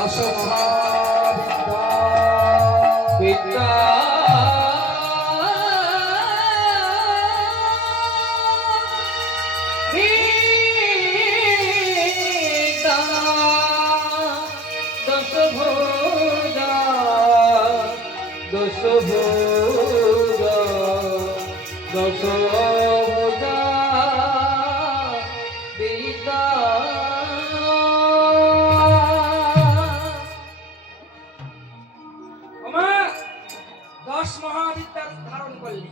দশ মহাবিদ্যা বিদ্যা দশ ভোগা দশ ভোগা দশ ভোগা বিদ্যা দশ মহাবিদ্যা ধারণ করলি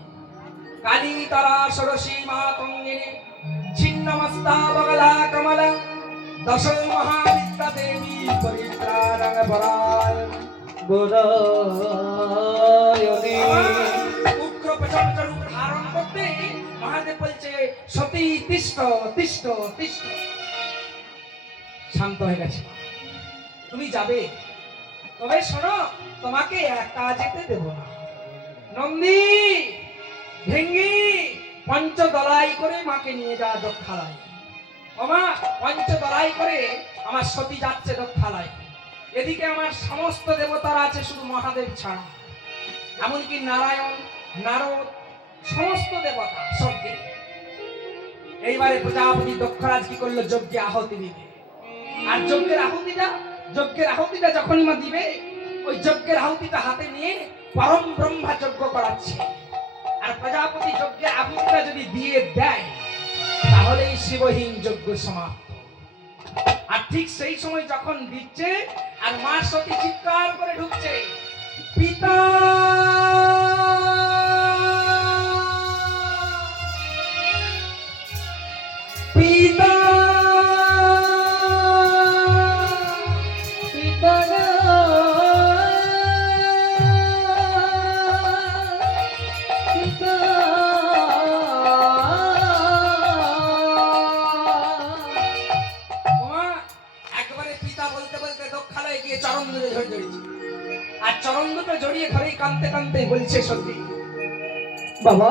কালী তারা ষোড়শী মাতঙ্গিনী ছিন্নমস্তা বগলা কমলা দশ মহাবিদ্যা দেবী পরিত্রাণ পরায় বরায়ণী উগ্র প্রচন্ড রূপ ধারণ করতে মহাদেব বলছে সতী তিষ্ঠ তিষ্ঠ তিষ্ঠ। শান্ত হয়ে গেছে, তুমি যাবে, তবে শোনো তোমাকে একা যেতে দেব না। নন্দী ভেঙ্গি পঞ্চদলাই করে মাকে নিয়ে যা দক্ষালয়। ওমা পঞ্চদলাই করে আমার সতী যাচ্ছে দক্ষালয়। এদিকে আমার সমস্ত দেবতারা আছে শুধু মহাদেব ছাড়া, এমনকি নারায়ণ নারদ সমস্ত দেবতা সবকে। এইবারে প্রজাপতি দক্ষরাজ কি করলো, যজ্ঞে আহুতি দিবে। আর যজ্ঞের আহুতিটা যখনই মা দিবে, ওই যজ্ঞের আহুতিটা হাতে নিয়ে পরম ব্রহ্মা যজ্ঞ করাচ্ছে। আর প্রজাপতি যজ্ঞের আহুতিটা যদি দিয়ে দেয় তাহলেই শিবহীন যজ্ঞ সমাপ্ত। আর ঠিক সেই সময় যখন দিচ্ছে আর মা সতী চিৎকার করে ঢুকছে, পিতা পিতা আর চরণ দুটো জড়িয়ে ঘরে কাঁদতে কাঁদতে বলছে সত্যি, বাবা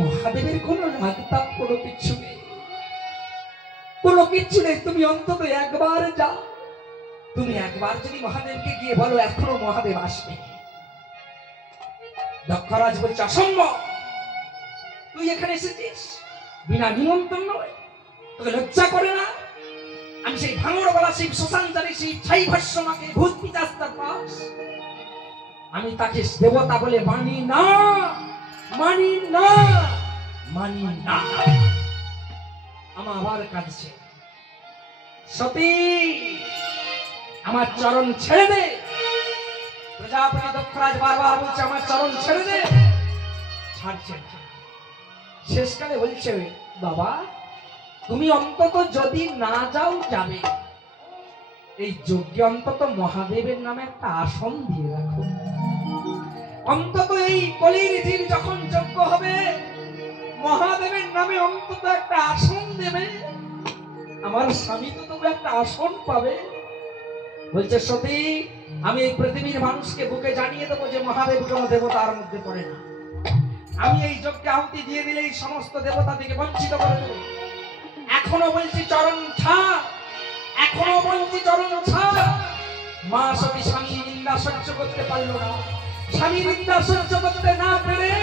মহাদেবের কোনো রাগতাপ কোনো কিচ্ছু নেই, কোনো কিচ্ছু নেই। তুমি অন্তত একবার যাও, তুমি একবার যদি মহাদেবকে গিয়ে বলো এখনো মহাদেব আসবে। দক্ষরাজ বলছে অসম্ভব, তুই এখানে এসেছিস বিনা নিমন্ত্রণ নয়, তোকে লজ্জা করে না? আমি সেই ভাঙড় বলা সেই শ্মশানচারী সেই ছাই ভাষ্যমাকে ভূত পিশাচ তার পাশ, আমি তাকে দেবতা বলে মানি না, মানি না, মানি না। আমার আবার কাঁদছে, সতী আমার চরণ ছেড়ে দে। প্রজাপতি দক্ষরাজ বারবার বলছে আমার চরণ ছেড়ে দে, ছাড়ছে না। শেষকালে বলছে বাবা তুমি অন্তত যদি না যাও যাবে, এই যজ্ঞে অন্তত মহাদেবের নামে একটা আসন দিয়ে রাখো। অন্তত এই কলির দিন যখন যজ্ঞ হবে মহাদেবের নামে অন্তত একটা আসন দেবে, আমার স্বামী তো তবু একটা আসন পাবে। বলছে সতী আমি এই পৃথিবীর মানুষকে বুকে জানিয়ে দেবো যে মহাদেব কোন দেবতার মধ্যে পড়ে না। আমি এই যজ্ঞে আহুতি দিয়ে দিলে এই সমস্ত দেবতা থেকে বঞ্চিত করে দেবো। এখনো বলছি চরণ ছাড়, এখনো বলছি চরণ ছাড়। মা সতী স্বামীর নিন্দা সহ্য করতে পারল না, স্বামীর নিন্দা সহ্য করতে না পেরে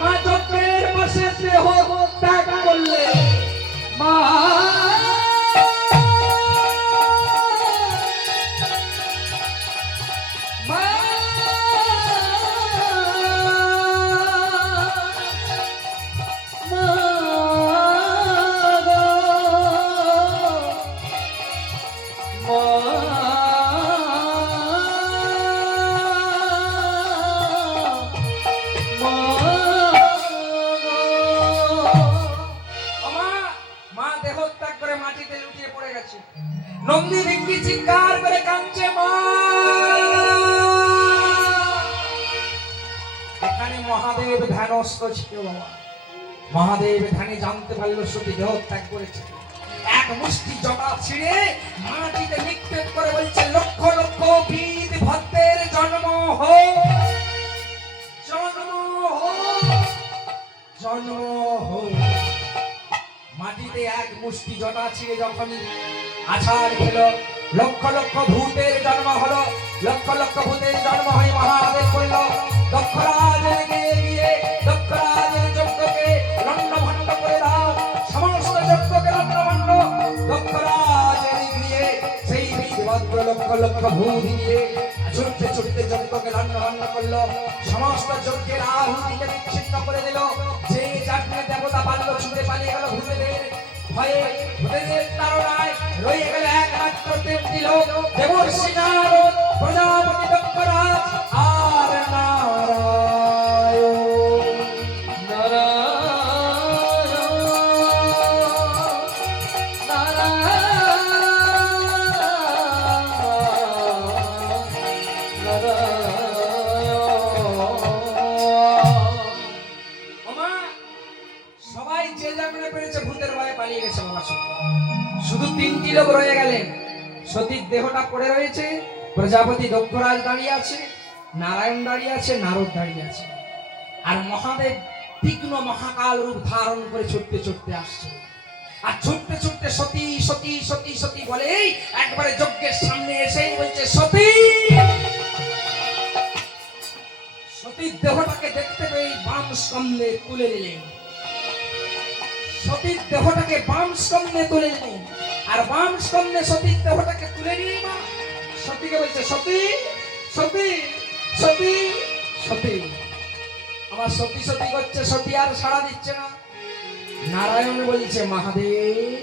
মা যজ্ঞের পাশে দেহ ত্যাগ করলে। মা নন্দী ভিঙ্গি চিৎকার করে কাঁদছে, মা এখানে মহাদেব ধ্যানস্থ ছিল। বাবা মহাদেব ধ্যানে জানতে পারলো সতী দেহ ত্যাগ করেছে। এক মুষ্টি জটা ছিঁড়ে মাটিতে নিক্ষেপ করে বলছে লক্ষ লক্ষ বীর ভক্তের জন্ম হোক, জন্ম হোক, জন্ম হোক। মাটিতে এক মুষ্টি জটা ছিঁড়ে যখন আছাড় খেল লক্ষ লক্ষ ভূতের জন্ম হলো, লক্ষ লক্ষ ভূতের জন্ম হয়ে মহাদেব বলল দক্ষরাজের গিয়ে গিয়ে দক্ষরাজের যজ্ঞকে লণ্ডভণ্ড করে দাও, সমস্ত যজ্ঞকে লণ্ডভণ্ড। দক্ষরাজের গিয়ে সেই বীরভদ্র লক্ষ লক্ষ ভূত দিয়ে ছুটতে ছুটতে যজ্ঞকে লণ্ডভণ্ড করলো, সমস্ত যজ্ঞের আহুতিকে বিচ্ছিন্ন করে দিল। যে যাজ্ঞে দেবতা পারল ছুটে পালিয়ে গেল ভূতেদের ভয়ে, ভূতেদের তাড়নায় রয়ে গেল একমাত্র দেবটি লোক দেবর্ষি নারদ, প্রজাপতি দক্ষরাজ আর নারায়ণ। ওমা, সবাই যে যেমন পেরেছে ভূতের ভয়ে পালিয়ে গেছে বাবা। শুধু তিনটি লোক রয়ে গেলেন। সতীর দেহটা পড়ে রয়েছে, প্রজাপতি দক্ষরাজ দাঁড়িয়ে আছে, নারায়ণ দাঁড়িয়ে আছে, নারদ দাঁড়িয়ে আছে, আর মহাদেব তীক্ষ্ণ মহাকাল রূপ ধারণ করে ছুটতে ছুটতে আসছে। আর ছুটতে ছুটতে সতী সতী সতী সতী বলে একবারে যজ্ঞের সামনে এসেই বলছে সতী। সতীর দেহটাকে দেখতে পেয়ে বাম স্কন্ধে তুলে নিলেন, সতীর দেহটাকে বাম স্কন্ধে তুলে নিলেন। আর বাম স্কন্ধে সতীর দেহটাকে তুলে নিয়ে মা সতীকে বলছে সতী সতী সতী সতী। আমার সতী সতী করছে, সতী আর সাড়া দিচ্ছে না। নারায়ণ বলছে মহাদেব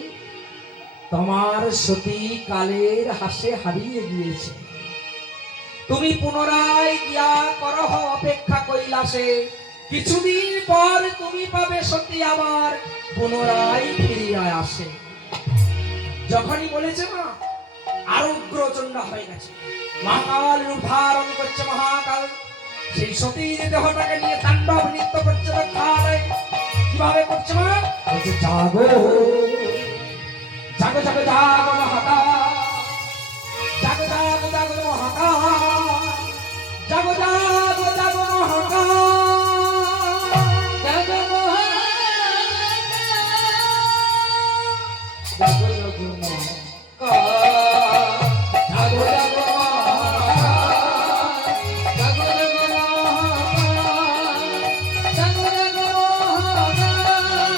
তোমার সতী কালের হাসে হারিয়ে গিয়েছে, তুমি পুনরায় গিয়া করহ অপেক্ষা কৈলাসে, কিছুদিন পর তুমি পাবে সতী আবার পুনরায় ফিরিয়া আসে। যখনই বলেছে মা আরো উগ্রচণ্ডা হয়ে গেছে, মহাকাল রূপ ধারণ করছে মহাকাল। সেই সতীর দেহটাকে নিয়ে তাণ্ডব নৃত্য করছে দক্ষালয়। কিভাবে করছে মা? বলছে জাগো জাগো জাগো জাগো মহাকাল, জাগো জাগো জাগো মহাকাল, জাগো জাগো জাগো মহাকাল, জাগো জাগো জাগো মহাকাল, জাগো জাগো মহাকাল, জাগো জাগো মহাকাল, জাগো জাগো মহাকাল, জাগো জাগো মহাকাল।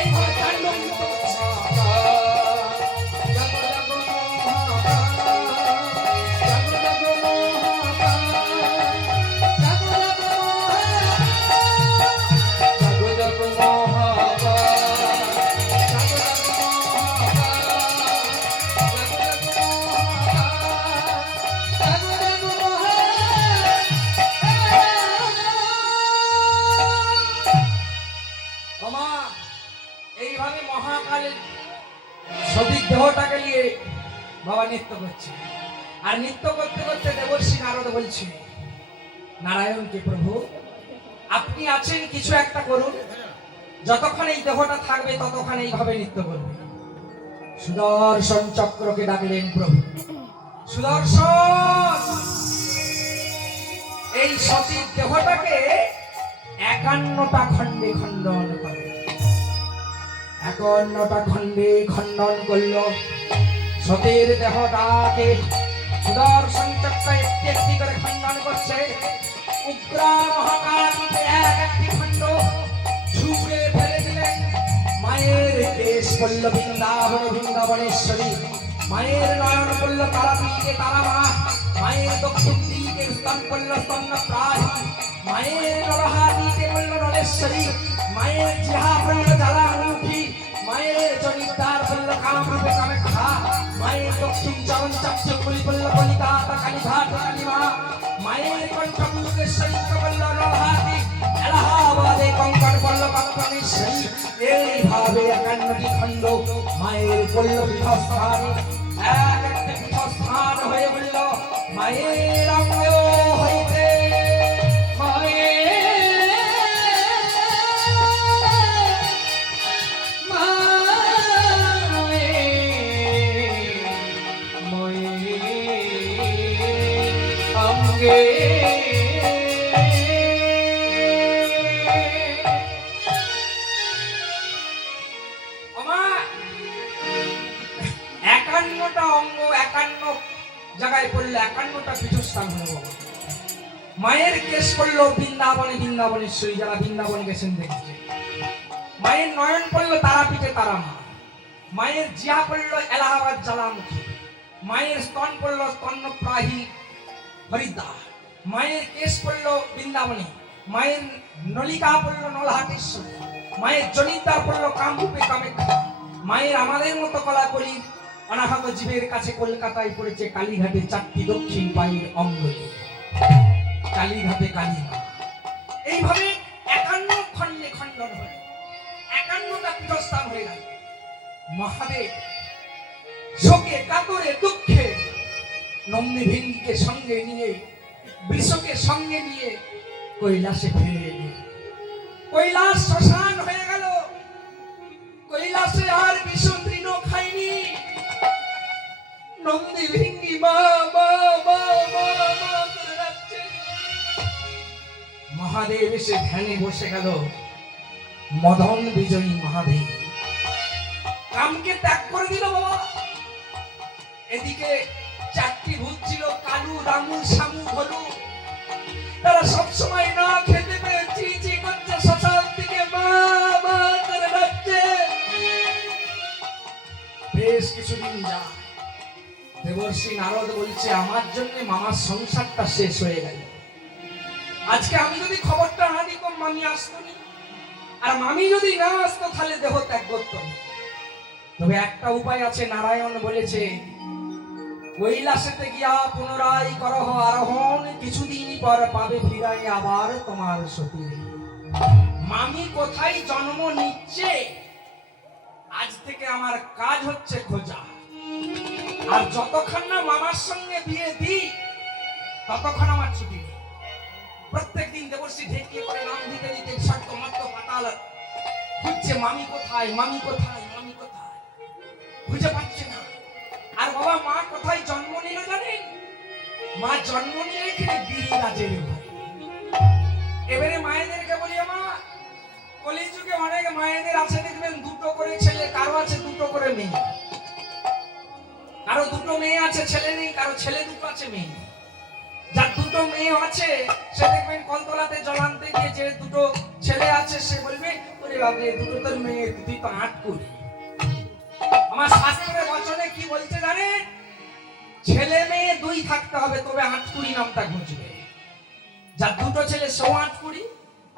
এইভাবে তাণ্ডব নৃত্য করছে। ওমা, এইভাবে মহাকালের সতীর দেহটাকে নিয়ে বাবা নৃত্য করছে। আর নৃত্য করতে করতে দেবর্ষি নারদ বলছে নারায়ণকে প্রভু আপনি আছেন, কিছু একটা করুন, যতক্ষণ এই দেহটা থাকবে ততক্ষণ এইভাবে নৃত্য করবে। সুদর্শন চক্রকে ডাকলেন প্রভু, সুদর্শন এই সতীর দেহটাকে 51টা খণ্ডে খণ্ডন করে, 51টা খণ্ডে খণ্ডন করল। সতীর দেহটাকে সুদর্শন চক্র একটি একটি করে খণ্ডন করছে। উগ্রা মহাকালীতে এক একটি খণ্ড ছুঁড়ে ফেলে দিলেন। মায়ের কেশ পড়ল বৃন্দাবন বৃন্দাবনেশ্বরী, মায়ের নয়ন পড়ল তারাপীঠে তারামা, মায়ের দক্ষিণ দিকে স্তন পড়ল স্তন্যপ্রায়, মায়ের নরহাদিতে পড়ল নরেশ্বরী, মায়ের জিহা পড়ল জ্বালামুখী, মায়ের জনিতার পড়ল কামরূপে কামাখ্যা, মায়ের দক্ষিণ চরণ চাক্ষ কুলি পড়ল কলিকাতা কালীঘাট কালীমা, মায়ের কণ্ঠ মুকেশ্বরী পড়ল নরহাদি, এলাহাবাদে কঙ্কণ পড়ল কঙ্কণেশ্বরী। এইভাবে 51টি খণ্ড মায়ের পড়ল পীঠস্থানে, এক একটি পীঠস্থান হয়ে বলল মায়ের অঙ্গ হইতে 51টা অঙ্গ 51 জায়গায় পড়লো, 51টা পীঠস্থান হলো বাবা। মায়ের কেশ পড়লো বৃন্দাবনে, বৃন্দাবনেশ্বরী, যারা বৃন্দাবন গেছেন দেখছে। মায়ের নয়ন পড়লো তারাপীঠে তারা মা। মায়ের জিয়া পড়লো এলাহাবাদ জ্বালামুখী। মায়ের স্তন পড়লো স্তন্যপ্রাহী হরিদ্বার। মায়ের কেশ পড়লো বৃন্দাবনী। মায়ের নলিকা পড়লো নলহাটেশ্বরী। মায়ের জনিদ্বার পড়লো কামরূপে কামাখ্যা। মায়ের আমাদের মতো কলাকলির অনাহত জীবের কাছে কলকাতায় পড়েছে কালীঘাটে 4টি দক্ষিণ পায়ের অঙ্গলি। কালীঘাটে কালী মা। এইভাবে 51 খণ্ডে খণ্ডন হয়ে 51টা পীঠস্থান হয়ে গেল। মহাদেব শোকে কাতরে দুঃখে নন্দী ভৃঙ্গিকে সঙ্গে নিয়ে, বৃষকে সঙ্গে নিয়ে কৈলাসে ফিরে এলেন। কৈলাস শ্মশান হয়ে গেল। কৈলাসে আর বিষ তৃণ খায়নি। নন্দী ভৃঙ্গি মা মা মা মা মা করে যাচ্ছে। মহাদেব এসে ধ্যানে বসে গেল। মদন বিজয়ী মহাদেব কামকে ত্যাগ করে দিল বাবা। এদিকে 4টি ভূত ছিল, কালু, রামু, শামু, ভলু। তারা সবসময় না খেতে পেয়ে চি চি করছে, শ্মশান থেকে মা মা করে ডাকছে। বেশ কিছুদিন যায়। দেবর্ষি নারদ বলছে, আমার জন্য মামার সংসারটা শেষ হয়ে গেল। আজকে আমি যদি খবরটা না দিতাম মামি আসতো না, আর মামি যদি না আসতো তাহলে দেহ ত্যাগ করতো না। তবে একটা উপায় আছে, নারায়ণ বলেছে, কৈলাসেতে গিয়া পুনরায় করহ আরোহণ, কিছুদিন পর পাবে ফিরাই আবার তোমার সতী। মামি কোথায় জন্ম নিচ্ছে, আজ থেকে আমার কাজ হচ্ছে খোঁজা। আর যতক্ষণ না মামার সঙ্গে বিয়ে দিই ততক্ষণ আমার ছুটি নেই। প্রত্যেকদিন দেবর্ষি ঢেকিয়ে করে নাম দিতে দিতে সত্য মত্ত পাতাল খুঁজছে, মামি কোথায়, মামি কোথায়, মামি কোথায়, খুঁজে পাচ্ছে না। আর বাবা মা কোথায় জন্ম নিল জানেন? মা জন্ম নিয়ে এখানে গিরিরাজের ঘরে। এবারে মায়েদেরকে বলি, মা কলিযুগে অনেক মায়েদের আছে দেখবেন 2টো করে ছেলে, কারো আছে 2টো করে মেয়ে। কারো 2টো মেয়ে আছে, ছেলে নেই, কারো ছেলে 2টো আছে, মেয়ে নেই। যার 2টো মেয়ে আছে সে দেখবেন কলতলাতে জল আনতে গিয়ে যে 2টো ছেলে আছে সে বলবে, ওরে বাবা 2টো তোর মেয়ে, তুই তো 8 করি। আমার শাস্ত্রের বচনে কি বলতে জানেন? ছেলে মেয়ে 2 থাকতে হবে, তবে 8 কুড়ি নামটা ঘুচবে। যার 2টো ছেলে সেও 8 কুড়ি,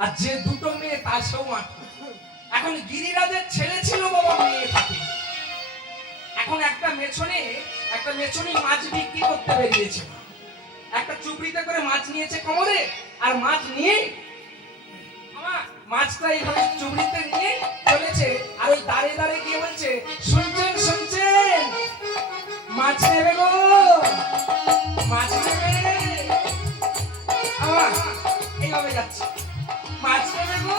আর যে 2টো মেয়ে তার সেও 8 কুড়ি। এখন গিরিরাজের ছেলে ছিল বাবা, মেয়ে থাকে। এখন একটা মেছনে মাছ বিক্রি করতে বেরিয়েছে। একটা চুবড়িতে করে মাছ নিয়েছে কোমরে, আর মাছ নিয়ে মাছটা এইভাবে চুবড়িতে নিয়ে চলেছে। আর ওই দাঁড়ে দাঁড়ে গিয়ে বলছে, শুনছেন শুনছেন, মাছ নেবে গো, মাছ নেবে। এইভাবে যাচ্ছে, মাছ নেবে গো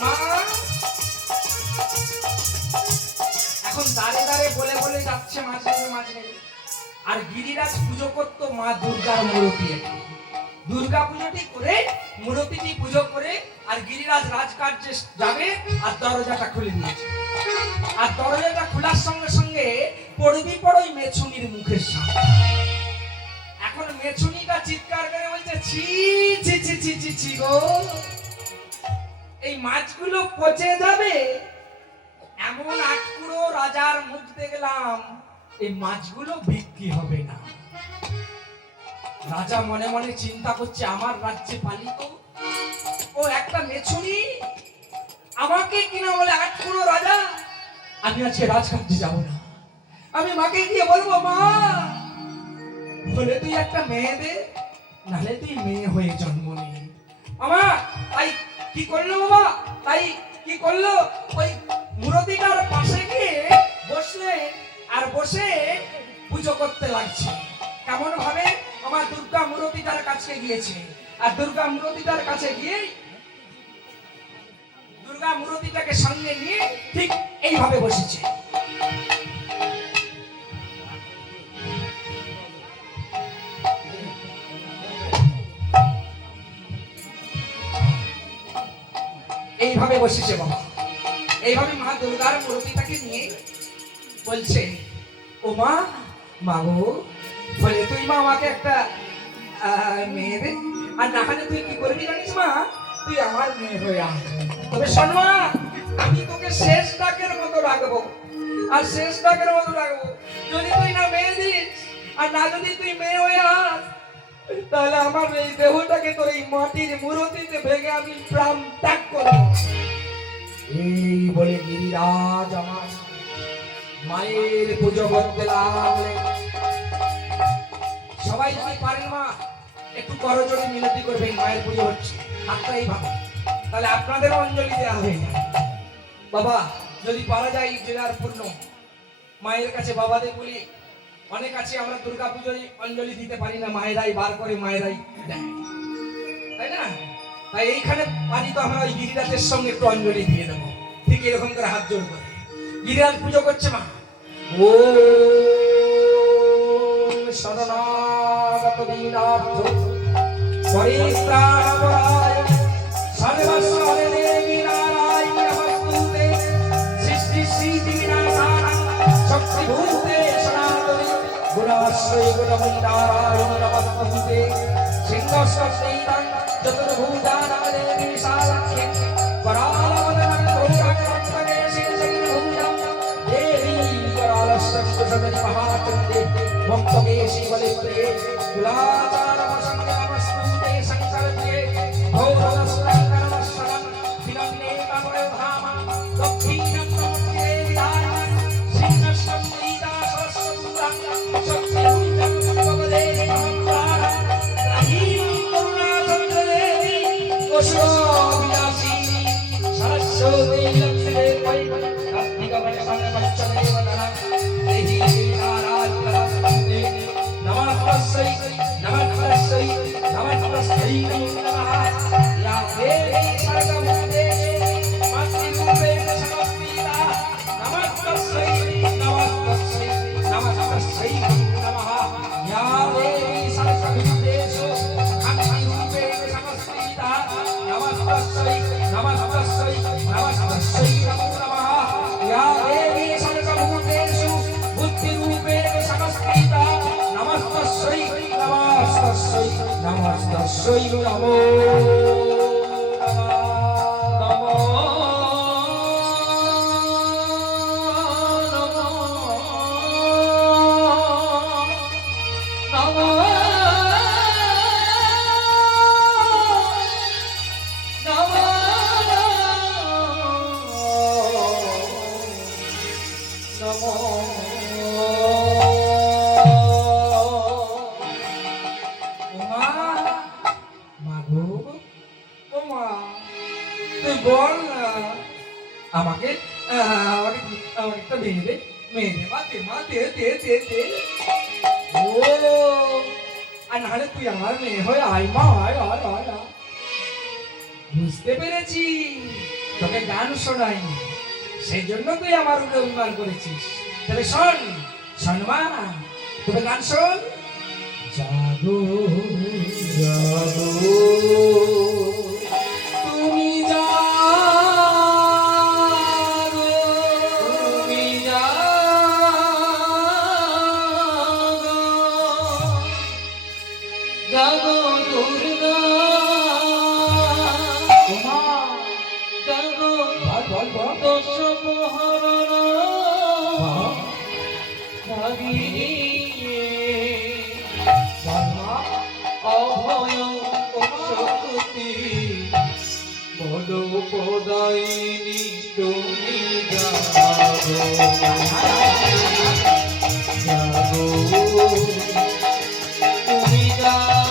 মা। এখন দাঁড়ে দাঁড়ে বলে বলে যাচ্ছে মাছ নেবে, মাছ নেবে। আর গিরিরাজ পুজো করতো মা দুর্গার মূর্তি। দুর্গা পুজোটি করে, মূর্তিটি পুজো করে, আর গিরিরাজ রাজকার্যে যাবে, আর দরজাটা খুলে দিয়েছে। আর দরজাটা খোলার সঙ্গে সঙ্গে পড়বি পড়ই মেছুনির মুখের সামনে। এখন মেছুনিটা চিৎকার করে বলছে, ছি ছি ছি ছি ছি ছি গো, এই মাছগুলো পচে যাবে। এমন 8 কুড়ো রাজার মুখ দেখলাম, এই মাছগুলো বিক্রি হবে না। রাজা মনে মনে চিন্তা করছে, আমার রাজ্যে পালিত ও একটা মেছুনি আমাকে কিনা বলে 8 কুড়ো রাজা, আমি আজকে রাজকার্যে যাব না। আমি মাকে গিয়ে বলবো, মা বলে তুই একটা মেয়ে দে, নাহলে তুই মেয়ে হয়ে জন্ম নে। আমা তাই কি করলো বাবা, তাই কি করলো, ওই মূর্তিটার পাশে গিয়ে বসলে, আর বসে পুজো করতে লাগছে। কেমন ভাবে? আমার দুর্গা মূর্তিটার কাছে গিয়েছে, আর দুর্গা মূর্তিটার কাছে গিয়ে দুর্গা মূর্তিটাকে সঙ্গে নিয়ে ঠিক এইভাবে বসেছে। এইভাবে বসেছে বাবা। এইভাবে মা দুর্গার মূর্তিটাকে নিয়ে বলছে, ও ও মা, মা গো, বলে তুই মা আমাকে একটা মেয়ে দে, আর না হলে তুই কি করবি জানিস মা, তুই আমার মেয়ে হয়ে আয়। তবে শোন মা, আমি তোকে শেষ ডাকের মতো রাখবো, আর শেষ ডাকের মতো রাখবো। যদি তুই না মেয়ে দিস, আর না যদি তুই মেয়ে হয়ে আস, তাহলে আমার এই দেহটাকে তোর এই মাটির মূর্তিতে ভেঙে আমি প্রাণ ত্যাগ করবো। এই বলে গিরিরাজ আমার মায়ের পুজো করতে লাগলেন। সবাই যদি পারেন মা, একটু করজোড়ে মিনতি করবেন, মায়ের পুজো হচ্ছে, হাতটা এইভাবে, তাহলে আপনাদের অঞ্জলি দেওয়া হয়ে যায়। বাবা, যদি পারা যায় জেলার পূর্ণ মায়ের কাছে বাবাদের বলি, অনেক আছে আমরা দুর্গা পুজোয় অঞ্জলি দিতে পারি না, মায়েরাই বার করে, মায়েরাই দেয়, তাই না? তাই এইখানে পারি তো আমরা ওই গিরিরাজের সঙ্গে একটু অঞ্জলি দিয়ে দেবো, ঠিক এরকম করে হাত জোর করে। গিরিরাজ পুজো করছে মা। ও শরণাগত দীনার্থ পরিত্রাণপরায় সর্বস্বরে দেবী নারায়ণ নমস্তুতে সৃষ্টি স্থিতি বিনাশানাং শক্তিভূতে সনাতনে গুণাশ্রয়ে গুণময়ীনারায়ণ নমস্তুতে সিংহস্বস্তিতাং চতুর্ভুজানাং দেবী বিশালাক্ষে করালবদনাং ঘোরাক্ষরে সিংহভুজাং দেবী করালস্বস্তুষদরি মহাচণ্ডে ভক্তকেশী বলিপ্রে কুলাচারমসঙ্গে নমস্তুতে শঙ্করপ্রিয়ে ঘোরদস্তাঙ্গনমস্বরং বিনম্নে তময়োধামা দক্ষিণং নমস্তে বিধায়ং সিংহস্বস্তিতা সরস্বতীং শক্তিভুজাং ভগবদেবী মহাপ্রাণং রাহীং করুণাচন্দ্রদেবী অসুরবিনাশিনী সরস্বতী লক্ষ্মীদেবী কার্তিকবর্ষাঙ্গপঞ্চদেবতনং দেহি নারায়ণী নমস্তস্যৈ নমস্তস্যৈ নমস্তস্যৈ নমঃ या देवी सर्वभूतेषु मातृरूपेण संस्थिता नमस्तस्यै नमस्तस्यै नमस्तस्यै नमः या देवी सर्वभूतेषु मातृरूपेण संस्थिता नमस्तस्यै नमस्तस्यै नमस्तस्यै नमः या देवी सर्वभूतेषु बुद्धिरूपेण संस्थिता नमस्तस्यै नमस्तस्यै नमस्तस्यै नमो আমাকে আমাকে একটা মেয়ে দে, মেয়ে দে মা, দে মা, দে দে দে দে। ও আর নাহলে তুই আমার মেয়ে হয়ে আয় মা, আয় আয় আয় আয়। বুঝতে পেরেছি, তোকে গান শোনাইনি, সেই জন্য তুই আমার উপরে অভিমান করেছিস। তবে শোন, শোন মা, তবে গান শোন। জাগো জাগো তুমি জাগো, তুমি জাগো, জাগো দুর্গা মা, জাগো দশ প্রহর ভাগিয়ে অভয় শক্তি বড় পদায়িনী তুমি জাগো জাগো তুমি জাগো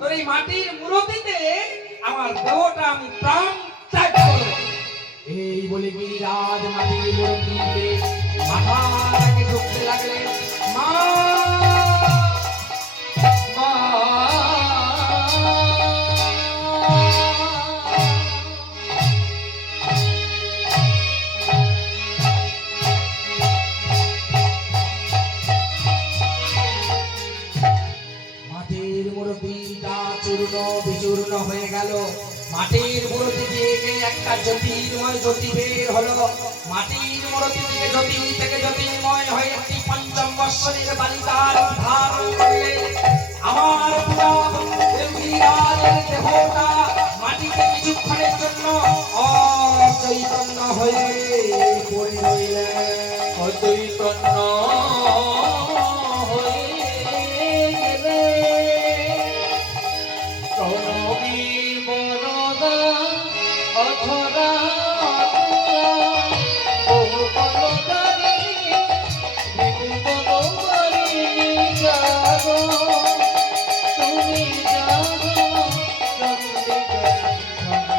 তোর এই মাটির মূর্তিতে আমার দেহটা আমি প্রাণ ত্যাগ করব। এই বলে গিরিরাজ মাটির মূর্তিতে মাথাটাকে ঢুকতে লাগলেন। মা মা মাটির মূর্তিটা চূর্ণ বিচূর্ণ হয়ে গেল। মাটির মূর্তি থেকে একটা জ্যোতির্ময় জ্যোতি বের হলো। মাটির মূর্তি থেকে জ্যোতি থেকে জ্যোতির্ময় হয়ে একটি পঞ্চম বৎসরের বালিকার ধারণ করলেন। আমার পুরা দেবগিরিরাজের দেহটা মাটিতে কিছুক্ষণের জন্য অচৈতন্য হয়ে পড়ে রইলেন। অচৈতন্য হয়ে গেলে প্রণবী বরদা অধরা বহু বলদারি বিভু বলদারি জাগো তুমি জাগো চন্ডিকা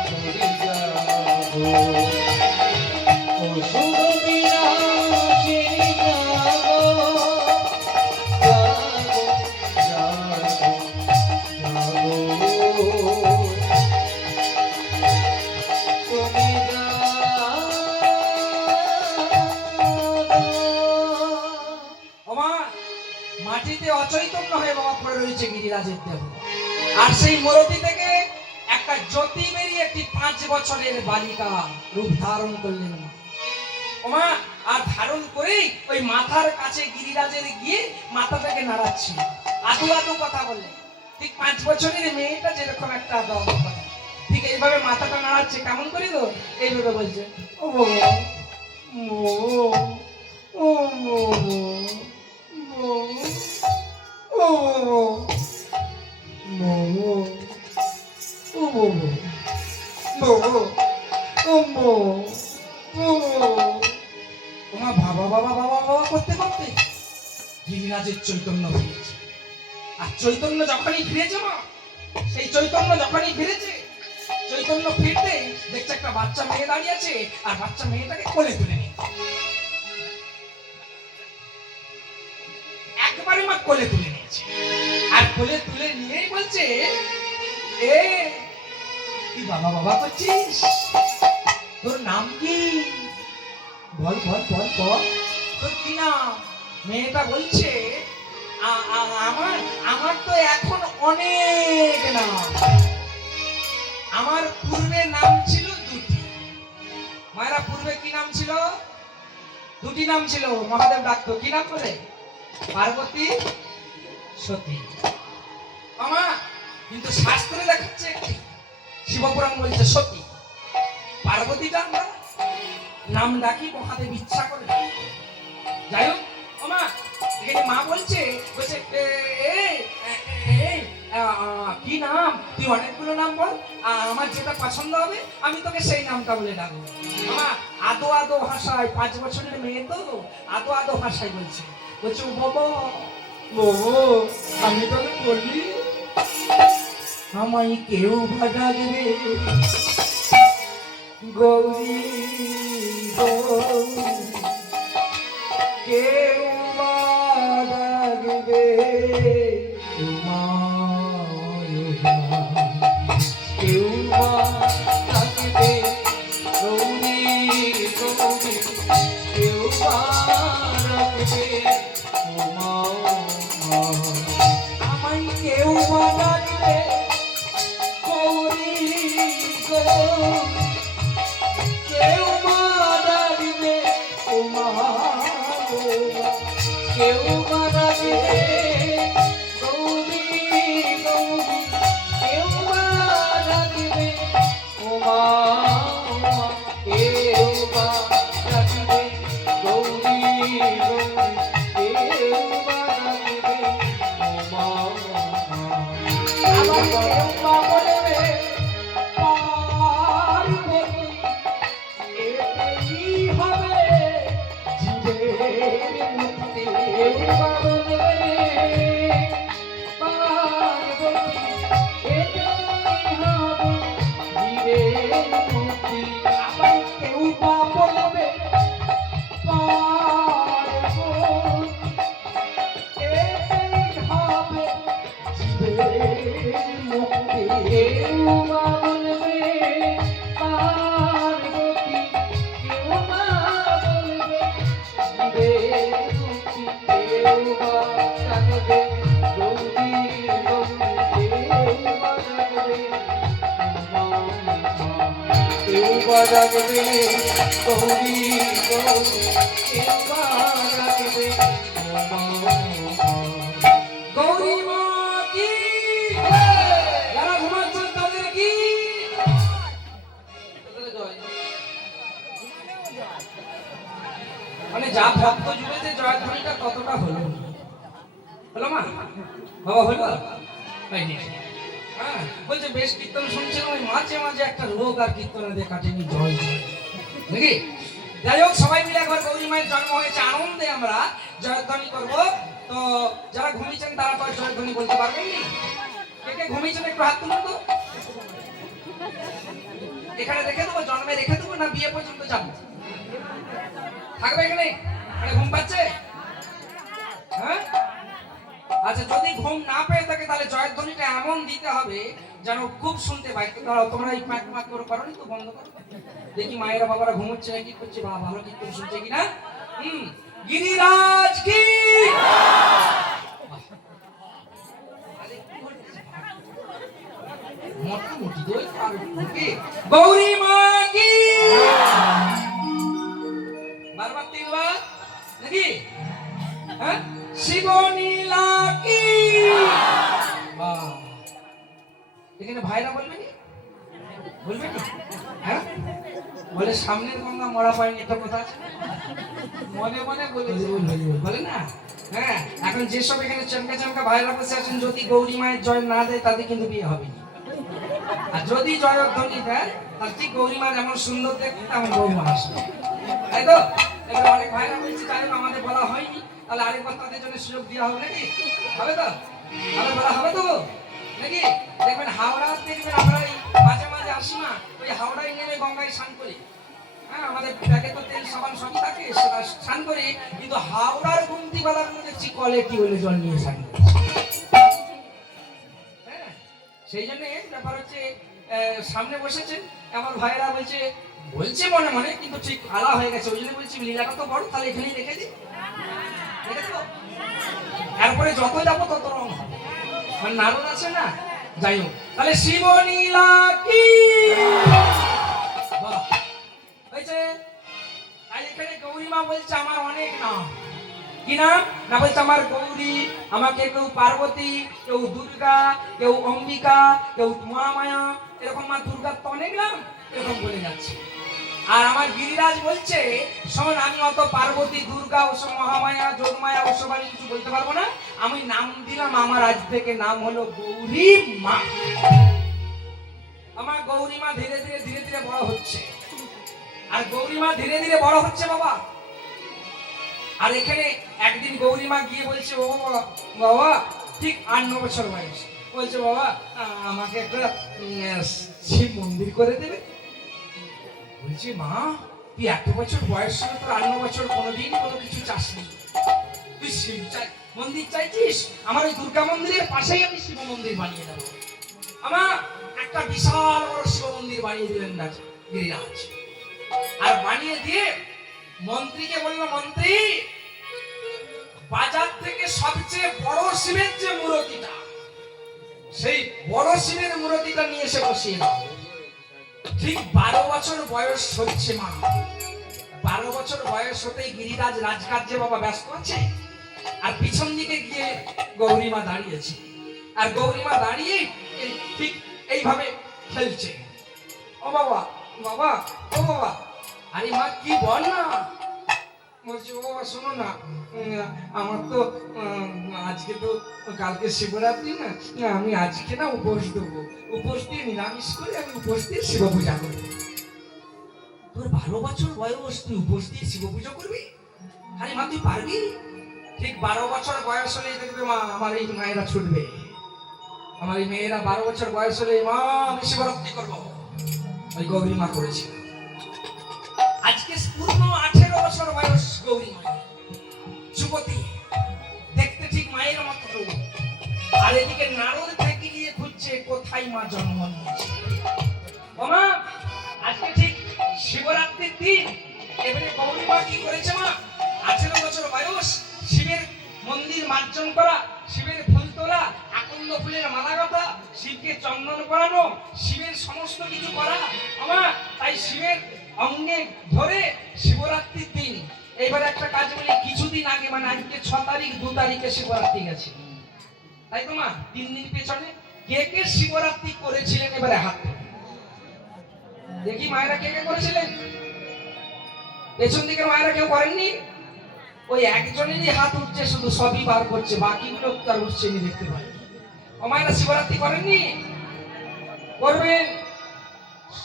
চন্দ্রী জাগো অসুর বিনাশিনী জাগো জাগো জাগো জাগো তুমি ওমা মাটিতে অচৈতন্য হয়ে বাবা পড়ে রয়েছে গিরিরাজের দেহ। আর সেই মূর্তি থেকে একটা জ্যোতি বেরিয়ে একটি 5 বছরের বালিকা রূপ ধারণ করলেন মা। ওমা আর ধারণ করেই ওই মাথার কাছে গিরিরাজের গিয়ে মাথাটাকে নাড়াচ্ছে, আদু আদু কথা বললেন। ঠিক 5 বছরের মেয়েটা যেরকম একটা আদু আদু কথা, ঠিক এইভাবে মাথাটা নাড়াচ্ছে। কেমন করে গো? এইভাবে বলছে, ও বাবা মো ও মো মো ও মো ও মো ও মো ওমা বাবা বাবা বাবা বাবা করতে করতে গিরিরাজের চৈতন্য ফিরেছে। আর চৈতন্য যখনই ফিরেছে মা, সেই চৈতন্য যখনই ফিরেছে, চৈতন্য ফিরতে দেখছে একটা বাচ্চা মেয়ে দাঁড়িয়ে আছে, আর বাচ্চা মেয়েটাকে কোলে তুলে নিয়ে একবারে মা কোলে তুলে নিয়েছে। আর কোলে তুলে নিয়েই বলছে, এ তুই বাবা বাবা করছিস? তোর নাম কি? বল বল বল বল, তোর কি নাম? মেয়েটা বলছে, আমার আমার তো এখন অনেক নাম। আমার পূর্বে নাম ছিল দুটি। মায়েরা পূর্বে কি নাম ছিল? দুটি নাম ছিল। মহাদেব ডাকতো কি নাম বলে? পার্বতী, সতী। মামা কিন্তু শাস্ত্রে দেখাচ্ছে একটি, শিবপুরাণ বলছে সতী। পার্বতীটা আমরা নাম ডাকি মহাদেব ইচ্ছা করে। যাই হোক মামা, এখানে মা বলছে বলছে কি নাম? তুই অনেকগুলো নাম বল, আমার যেটা পছন্দ হবে আমি তোকে সেই নামটা বলে ডাকবো। মামা আদো আদো ভাষায়, 5 বছরের মেয়ে তো আদো আদো ভাষায় বলছে, বলছে ও বাবা বাবা আমি তোকে বলি, আমায় কেউ ভাজা দেবে গৌরী গৌরী, কেউ ডাকবে উমা উমা, কেউ ডাকবে গৌরী গৌরী, কেউ ডাকবে উমা উমা, আমায় কেউ ডাকবে গৌরী গৌরী, কেউ ডাকবে উমা উমা, কেউ ডাকবে গৌরী গৌরী, কেউ ডাকবে উমা উমা, কেউ ডাকবে গৌরী গৌরী, কেউ ডাকবে উমা উমা। আমার কেউ বলবে পার্বতী, এটাই হবে জীবের মুক্তি। কেউ বলবে পার্বতী, কেউ বা বলবে পার্বতী, কেউ বা বলবে দেবকী, কেউ বা ডাকবে গৌরী গৌরী, কেউ বা ডাকবে উমা উমা, কেউ বা ডাকবে গৌরী গৌরী, কেউ বা ডাকবে উমা উমা। গৌরী মা কি, যারা ঘুমাচ্ছেন তাদের কি। মানে যা ভক্ত জুড়েছে জয়ধ্বনিটা ততটা হলো না। হলো মা, বাবা হলো হয়নি। হ্যাঁ বলছে বেশ কীর্তন শুনছিলাম, ওই মাঝে মাঝে একটা রোগ আর কীর্তনে দিয়ে কাটেনি, জয় জয় নাকি। যাই হোক, সবাই মিলে একবার গৌরী মায়ের জন্ম হয়েছে, আনন্দে আমরা জয়ধ্বনি করব। তো যারা ঘুমিয়েছেন তারা তো আর জয়ধ্বনি বলতে পারবেন নি। কে কে ঘুমিয়েছেন একটু হাত তুলুন তো। এখানে রেখে দেবো, জন্মে রেখে দেবো না বিয়ে পর্যন্ত যাবো? থাকবে এখানে? মানে ঘুম পাচ্ছে? হ্যাঁ আচ্ছা, যদি ঘুম না পেয়ে থাকে তাহলে জয়ধ্বনিটা এমন দিতে হবে যেন খুব শুনতে পাই। তোমরা এই প্যাক প্যাক করে পারো তো, বন্ধ করো দেখি মায়েরা বাবারা ঘুমোচ্ছে না কি করছে, বা ভালো কীর্তন শুনছে কিনা। গিরিরাজ কি, মোটামুটি দই পারো কি। গৌরী মা কি, বারবার তিনবার নাকি। হ্যাঁ শিবনীলা কি, বাহ। এখানে ভাইরা বলবে কি, বলবে কি? হ্যাঁ বলে সামনের গঙ্গা মরা পায়নি, এটা কথা আছে, মনে মনে বলে বলে না। হ্যাঁ এখন যেসব এখানে চমকা চমকা ভাইরা বসে আছেন, যদি গৌরী মায়ের জয় না দেয় তাদের কিন্তু বিয়ে হবে না। আর যদি জয়ধ্বনি দেয় তাহলে ঠিক গৌরী মা যেমন সুন্দর দেখতে তেমন বৌমা আসবে, তাই তো। এবার অনেক ভাইরা বলছে যাই হোক আমাদের বলা হয়নি, তাহলে আরেকবার তাদের জন্য সুযোগ দেওয়া হবে নাকি, হবে তো, তাহলে বলা হবে তো নাকি। দেখবেন হাওড়া, দেখবেন আমরা এই মাঝে মাঝে আসি না, ওই হাওড়ায় নেমে গঙ্গায় স্নান করি। হ্যাঁ আমাদের ব্যাগে তো তেল সাবান সবই থাকে, সেটা স্নান করি, কিন্তু হাওড়ার গুমতিওয়ালার মধ্যে দেখছি কলে টিউলে জল নিয়ে স্নান করি। হ্যাঁ সেই জন্য ব্যাপার হচ্ছে, সামনে বসেছেন আমার ভাইরা বলছে বলছে মনে মনে, কিন্তু ঠিক আলা হয়ে গেছে, ওই জন্য বলছি লীলাটা তো বড়, তাহলে এখানেই রেখে দিই, রেখে দেবো। এরপরে যত যাবো তত রং হবে, মানে নারদ আছে না। যাই হোক, তাহলে শিবনীলা কি, বাহ হয়েছে। তাই এখানে গৌরী মা বলছে আমার অনেক নাম। কি নাম না, বলছে আমার গৌরী, আমাকে কেউ পার্বতী, কেউ দুর্গা, কেউ অম্বিকা, কেউ মহামায়া, এরকম মা দুর্গার তো অনেক নাম, এরকম বলে যাচ্ছে। আর আমার গিরিরাজ বলছে শোন, আমি অত পার্বতী, দুর্গা, ওসব মহামায়া, যোগমায়া, ওসব আমি কিছু বলতে পারবো না। আমি নাম দিলাম, আমার আজ থেকে নাম হলো গৌরী মা। আমার গৌরী মা ধীরে ধীরে ধীরে ধীরে বড় হচ্ছে, আর গৌরী মা ধীরে ধীরে বড় হচ্ছে বাবা। আর এখানে একদিন গৌরী মা গিয়ে বলছে ও বাবা, বাবা ঠিক 8-9 বছর বয়স, বলছে বাবা আমাকে একটা শিব মন্দির করে দেবে। বলছি মা তুই এত বছর বয়স ছিল, তোর 8-9 বছর, কোনোদিন কোনো কিছু চাসনি, তুই শিব মন্দির চাইছিস? আমার ওই দুর্গা মন্দিরের পাশেই আমি শিব মন্দির বানিয়ে দেবো। আমার একটা বিশাল বড় শিব মন্দির বানিয়ে দিলেন না গিরিরাজ। আর বানিয়ে দিয়ে মন্ত্রীকে বলল, মন্ত্রী বাজার থেকে সবচেয়ে বড় শিবের যে মূর্তিটা, সেই বড় শিবের মূর্তিটা নিয়ে এসে বসিয়ে দাও। ঠিক 12 বছর বয়স হচ্ছে মা। 12 বছর বয়স হতেই গিরিরাজ রাজকার্যে বাবা ব্যস্ত আছে, আর পিছন দিকে গিয়ে গৌরী মা দাঁড়িয়েছে। আর গৌরী মা দাঁড়িয়ে ঠিক এইভাবে খেলছে। ও বাবা, বাবা, ও বাবা, আরে মা কি বল না। বলছি ও বাবা শোনো না, আমার তো আজকে তো কালকে শিবরাত্রি না, আমি আজকে না উপোস দেবো, উপোস দিয়ে নিরামিষ করে আমি উপোস দিয়ে শিব পূজা করবো। তোর 12 বছর বয়স, তুই উপোস দিয়ে শিব পূজা করবি? আরে মা তুই পারবি? ঠিক 12 বছর বয়স হলে দেখবে মা আমার এই মায়েরা ছুটবে, আমার এই মেয়েরা 12 বছর বয়স হলে মা আমি শিবরাত্রি করবো। ওই গৌরী মা করেছিল। আজকে পূর্ণ 18 বছর বয়স গৌরী মা, যুবতী, দেখতে ঠিক মায়ের মতো। আর এদিকে নারদ থেকে গিয়ে খুঁজছে কোথায় মা জন্ম নিয়েছে। মা আজকে ঠিক শিবরাত্রির দিন। এবারে গৌরী মা কি করেছে মা? 18 বছর বয়স, শিবের মন্দির মার্জন করা, শিবের ফুল তোলা, আকন্দ ফুলের মালা গাঁথা, শিবকে চন্দন করানো, শিবের সমস্ত কিছু করা। আমার তাই শিবের অঙ্গে ধরে শিবরাত্রির দিন। এবার একটা কাজ বলি, কিছুদিন আগে মানে আজকে 6 তারিখ, 2 তারিখে শিবরাত্রি গেছে, তাই তো মা? 3 দিন পেছনে কে কে শিবরাত্রি করেছিলেন এবারে হাত তুলুন। দেখি মায়েরা কে কে করেছিলেন। পেছন দিকে মায়েরা কেউ করেননি? ওই একজনেরই হাত উঠছে, শুধু সবই বার করছে, বাকিগুলো তার উঠছে নি, দেখতে পাই। ও মায়েরা শিবরাত্রি করেননি? করবেন।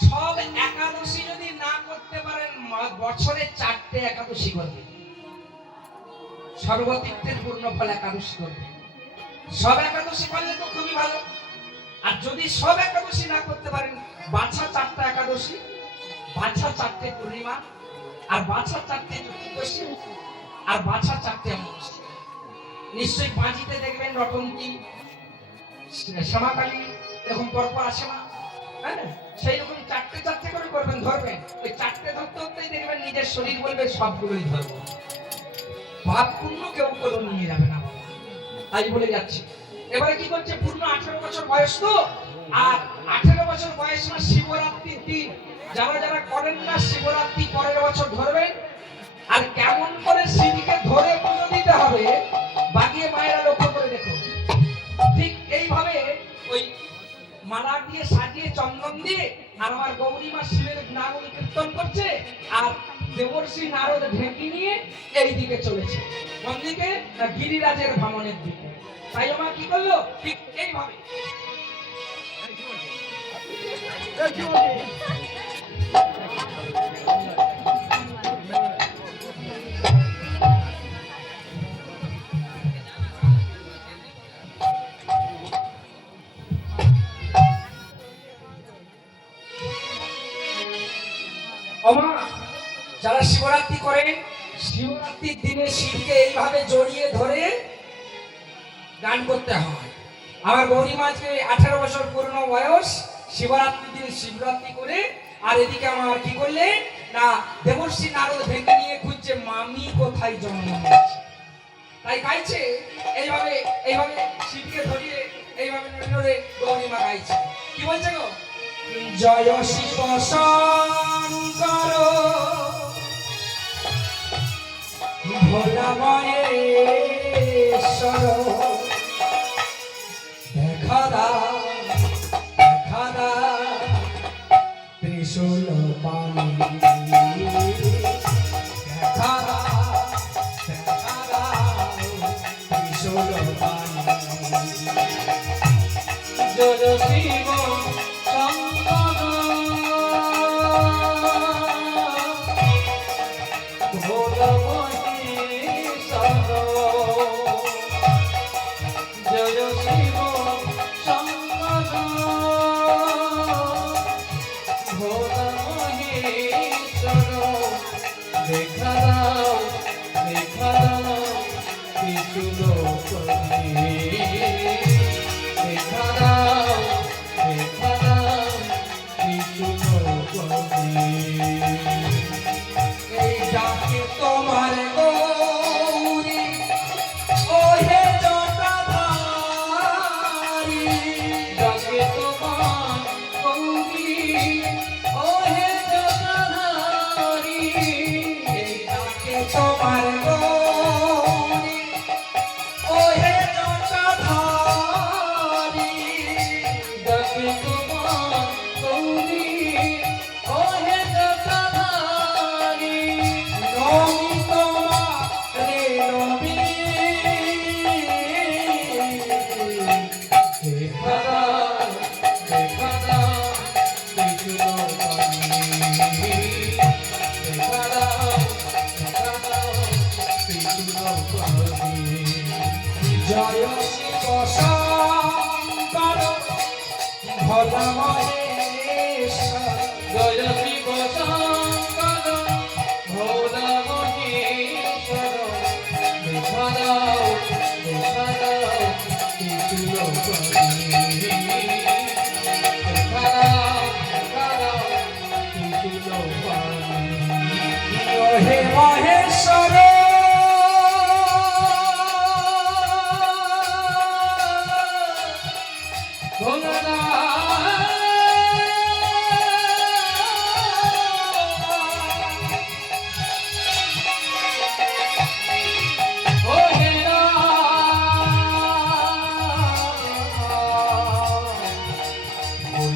সব একাদশী যদি না করতে পারেন, বছরে 4টে একাদশী করবেন। সর্বতীর্থের পূর্ণ ফল একাদশী করবেন। সব একাদশী করলে তো খুবই ভালো। আর যদি সব একাদশী না করতে পারেন, বাছা 4টা একাদশী, বাছা 4টে পূর্ণিমা, আর বাছা 4টে চতুর্দশী, আর বাছা 4টে অমাবস্যা। নিশ্চয়ই পাঁচিতে দেখবেন রটন্তী, শ্যামাকালী এরকম পরপর আসে না? হ্যাঁ, সেই রকম 4টে করে করবেন, ধরবেন। ওই 4টে ধরতে ধরতেই দেখবেন নিজের শরীর বলবে সবগুলোই ধরবো। পাপ পুণ্য কেউ কোনো নিয়ে যাবে না, তাই বলে যাচ্ছে। এবারে কি করছে, পূর্ণ 18 বছর বয়স তো, আর 18 বছর বয়স না শিবরাত্রির দিন। যারা যারা করেন না শিবরাত্রি পরের বছর ধরবেন। আর কেমন করে শিবকে ধরে পুজো দিতে হবে, বাগিয়ে মায়েরা লক্ষ্য করে দেখো। ঠিক এইভাবে ওই মালা দিয়ে সাজিয়ে, চন্দন দিয়ে, আর আমার গৌরী মা শিবের নাম কীর্তন করছে, আর দেবর্ষি নারদ ঢেঁকি নিয়ে এই দিকে চলেছে। কোন দিকে? না, গিরিরাজের ভ্রমণের দিকে। তাই মা কি করলো, ঠিক এইভাবে। যারা শিবরাত্রি করেন, শিবরাত্রির দিনে শিবকে এইভাবে জড়িয়ে ধরে গান করতে হয়। আমার গৌরী মাঝকে 18 বছর পূর্ণ বয়স, শিবরাত্রির দিন শিবরাত্রি করে, আর এদিকে আমার কি করলে না, দেবর্ষি নারদ ভেঙে নিয়ে খুঁজছে মামি কোথায় জন্ম নিয়েছে। তাই গাইছে এইভাবে, এইভাবে শিবকে ধরিয়ে এইভাবে নড়ে গৌরী মা গাইছে। কি বলছে গো? জয় শিব শঙ্কর ভোলা মহেশ্বর, দেখা দাও দেখা দাও ত্রিশূল পানি, দেখা দাও দেখা দাও ত্রিশূল পানি। জয় শিব শঙ্কর ভোলা মহেশ্বর, জয় শিব শঙ্কর ভোলা মহেশ্বর, দেখা দাও দেখা দাও ত্রিশূল পানি, দেখা দাও দেখা দাও ত্রিশূল পানি। এই ডাকে তোমার গৌরী, ও হে জটাধারী, ডাকে তোমার গৌরী, ও হে জটাধারী, এই ডাকে তোমার গৌরী, ও হে জটাধারী, ডাকে তোমার গৌরী, ও হে জটাধারী, নমি তোমার রে নমি, দেখা দাও দেখা দাও ত্রিশূল পানি, দেখা দাও দেখা দাও ত্রিশূল পানি। জয় শিব শঙ্কর ভোলা মহেশ্বর, জয় শিব শঙ্কর ভোলা মহেশ্বর, দেখা দাও দেখা দাও ত্রিশূল পানি।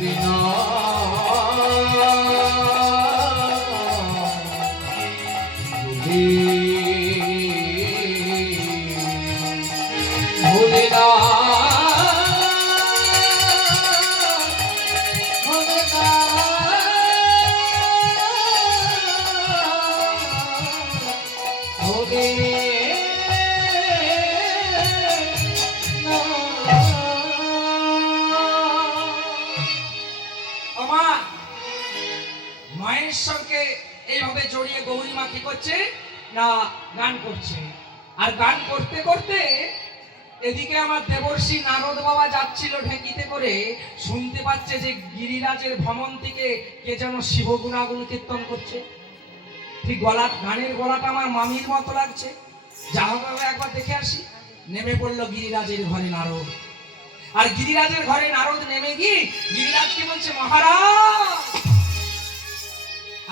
ভুলি না ভুলি ভুলি না ভুলি না ভুলি আমার মায়ের সঙ্গে এইভাবে জড়িয়ে গৌরী মা কি করছে না গান করছে। আর গান করতে করতে এদিকে আমার দেবর্ষি নারদ বাবা যাচ্ছিল ঢেঁকিতে করে, শুনতে পাচ্ছে যে গিরিরাজের ভ্রমণ থেকে কে যেন শিব গুণাগুণ কীর্তন করছে। ঠিক গানের গলাটা আমার মামির মতো লাগছে। যা হোক একবার দেখে আসি। নেমে পড়লো গিরিরাজের ঘরে নারদ। আর গিরিরাজের ঘরে নারদ নেমে গিয়ে গিরিরাজকে বলছে, মহারাজ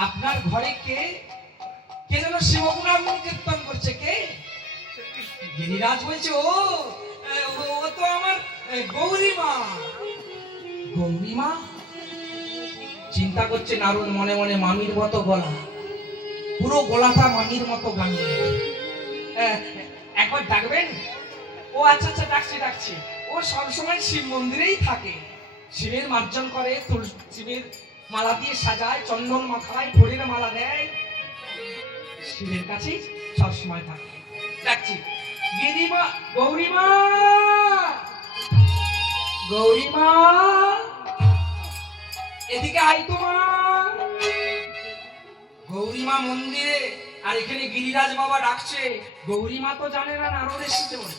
আপনার ঘরে কে কে যেন শিবগুণাগুণ কীর্তন করছে, কে? গিরিরাজ বলছে, ও তো আমার গৌরী মা। গৌরী মা? চিন্তা করছে নারদ মনে মনে, মামির মতো গলা, পুরো গলাটা মামির মতো গামিয়ে। একবার ডাকবেন? ও আচ্ছা আচ্ছা, ডাকছি ডাকছি। ও সবসময় শিব মন্দিরেই থাকে, শিবের মার্জন করে, শিবের মালা দিয়ে সাজায়, চন্দন মাখায়, ফুলের মালা দেয়, শিবের কাছেই সবসময় থাকে। ডাকছি, গিরিমা, গৌরীমা, গৌরীমা, এদিকে আই তো মা। গৌরীমা মন্দিরে, আর এখানে গিরিরাজ বাবা ডাকছে। গৌরীমা তো জানে না নারদ এসেছে বলে।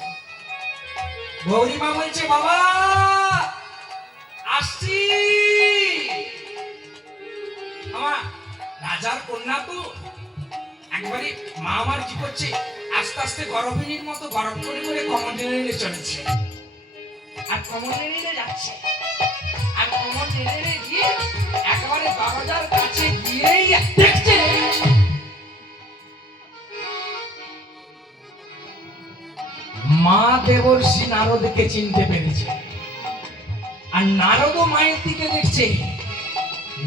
গৌরীমা বলছে, বাবা আসছি। আমার রাজার কন্যা তো, একবারে মা আমার কি করছে, আস্তে আস্তে গর্ভিণীর মতো গরম করে করে কমর টেনে নিয়ে চলেছে। আর কমর টেনে যাচ্ছে, আর কমর টেনে গিয়ে একেবারে দরজার কাছে গিয়েই দেখছে মা দেবর্ষি নারদকে চিনতে পেরেছে। আর নারদও মায়ের দিকে দেখছে,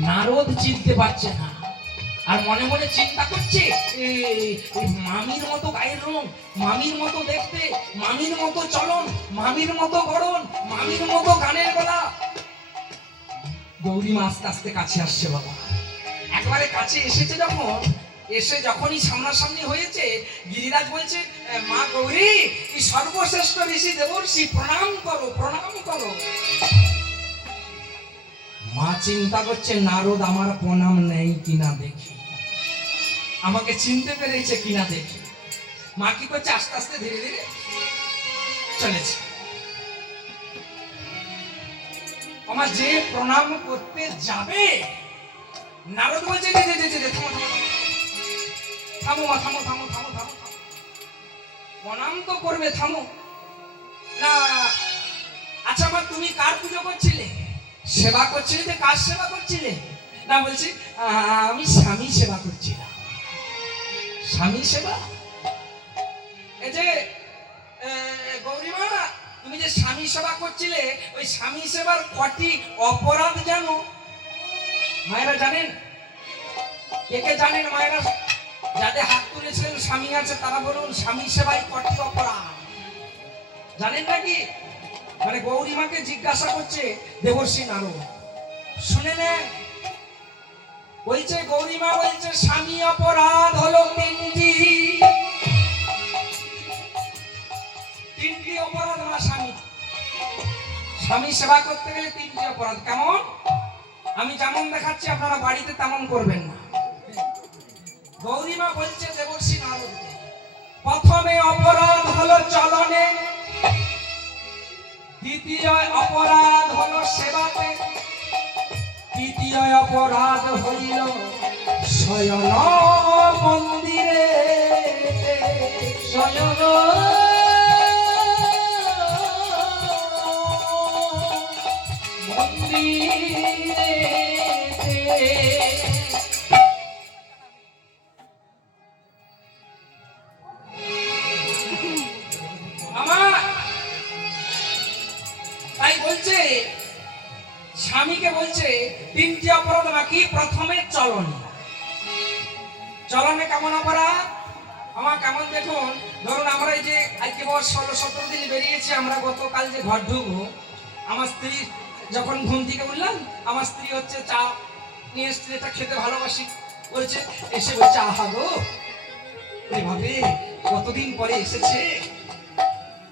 নারদ চিনতে পারছে না। আর মনে মনে চিন্তা করছে, মামির মতো গায়ের রং, মামির মতো দেখতে, মামির মতো চলন, মামির মতো গড়ন, মামির মতো গানের গলা। গৌরী মা আস্তে আস্তে কাছে আসছে। বাবা একবারে কাছে এসেছে যখন, এসে যখনই সামনাসামনি হয়েছে, গিরিরাজ বলছে, মা গৌরী, এই সর্বশ্রেষ্ঠ ঋষি দেবর্ষি, প্রণাম করো, প্রণাম করো। মা চিন্তা করছে, নারদ আমার প্রণাম নেই কিনা দেখি, আমাকে চিনতে পেরেছে কিনা দেখি। মা কি করছে, আস্তে আস্তে ধীরে ধীরে চলেছে। আমার যে প্রণাম করতে যাবে, নারদ বলছে, থামো থামো থামো মা, থামো থামো থামো থামো থামো, প্রণাম তো করবে, থামো না। আচ্ছা মা, তুমি কার পুজো করছিলে, সেবা করছিলে? যে কার সেবা করছিলে? না, বলছি আমি স্বামী সেবা করছিলাম। স্বামী সেবা? এই যে গৌরীমা, তুমি যে স্বামী সেবা করছিলে, ওই স্বামী সেবার কটি অপরাধ জানো? মায়েরা জানেন? কে কে জানেন মায়েরা? যাদের হাত তুলেছিলেন স্বামী আছে তারা বলুন, স্বামী সেবায় কটি অপরাধ জানেন নাকি? মানে গৌরীমাকে জিজ্ঞাসা করছে দেবর্ষি নারদ। শুনে নেন। বলছে গৌরীমা বলছে, স্বামী অপরাধ হলো তিনটি। তিনটি অপরাধ না স্বামী, স্বামী সেবা করতে গেলে তিনটি অপরাধ। কেমন? আমি যেমন দেখাচ্ছি আপনারা বাড়িতে তেমন করবেন না। গৌরীমা বলছে দেবর্ষি নারদকে, প্রথমে অপরাধ হলো চলনে, দ্বিতীয় অপরাধ হলো সেবাতে, তৃতীয় অপরাধ হইল শয়ন মন্দিরে। শয়ন মন্দিরে। তাই বলছে স্বামীকে বলছে তিনটি অপরাধ বাকি। প্রথমে চলনে। চলনে কেমন অপরাধ? আমার কেমন দেখুন, ধরুন আমরা এই যে আজকে 16-17 দিন বেরিয়েছি, আমরা গতকাল যে ঘর ঢুকবো, আমার স্ত্রী যখন ঘুম থেকে উঠলাম, আমার স্ত্রী হচ্ছে চা নিয়ে এসছে, এটা খেতে ভালোবাসি বলছে, এসে বলছে আহা গো এইভাবে কতদিন পরে এসেছে,